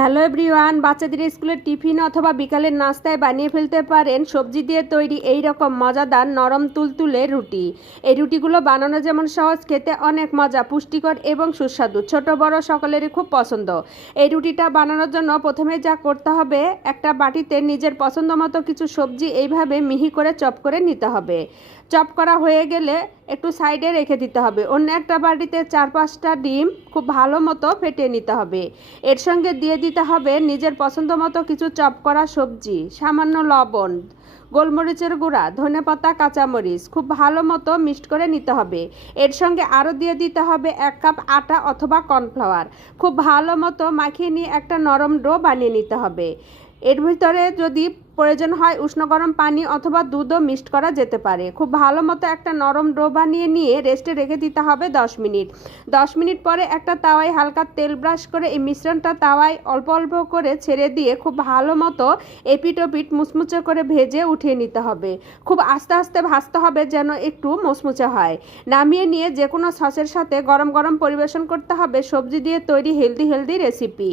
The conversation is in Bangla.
হ্যালো এভরিওয়ান, বাচ্চাদের স্কুলের টিফিন অথবা বিকালের নাস্তায় বানিয়ে ফেলতে পারেন। সবজি দিয়ে তৈরি এই রকম মজাদার নরম তুলতুলে রুটি। এই রুটিগুলো বানানো যেমন সহজ, খেতে অনেক মজা, পুষ্টিকর এবং সুস্বাদু। ছোট, বড় সকলেরই খুব পছন্দ। এই রুটিটা বানানোর জন্য প্রথমে যা করতে হবে, একটা বাটিতে নিজের পছন্দ মতো কিছু সবজি এইভাবে মিহি করে চপ করে নিতে হবে। চপ করা হয়ে গেলে একটু সাইডে রেখে দিতে হবে। অন্য একটা বাটিতে চার পাঁচটা ডিম খুব ভালো মতো ফেটিয়ে নিতে হবে। এর সঙ্গে দিয়ে দিতে হবে নিজের পছন্দ মতো কিছু চপ করা সবজি, সামান্য লবণ, গোলমরিচের গুঁড়া ধনেপাতা কাঁচামরিচ, খুব ভালো মতো মিক্সড করে নিতে হবে। এর সঙ্গে আরও দিয়ে দিতে হবে এক কাপ আটা অথবা কর্নফ্লাওয়ার। খুব ভালো মতো মাখিয়ে নিয়ে একটা নরম ডো বানিয়ে নিতে হবে। এর ভিতরে যদি প্রয়োজন হয় উষ্ণ গরম পানি অথবা দুধও মিক্সড করা যেতে পারে। খুব ভালো মতো একটা নরম ডো বানিয়ে নিয়ে রেস্টে রেখে দিতে হবে দশ মিনিট। দশ মিনিট পরে একটা তাওয়ায় হালকা তেল ব্রাশ করে এই মিশ্রণটা তাওয়ায় অল্প অল্প করে ছেড়ে দিয়ে খুব ভালো মতো এপিট ওপিট মুচমুচে করে ভেজে উঠিয়ে নিতে হবে। খুব আস্তে আস্তে ভাজতে হবে যেন একটু মুচমুচে হয়। নামিয়ে নিয়ে যে কোনো সসের সাথে গরম গরম পরিবেশন করতে হবে সবজি দিয়ে তৈরি হেলদি হেলদি রেসিপি।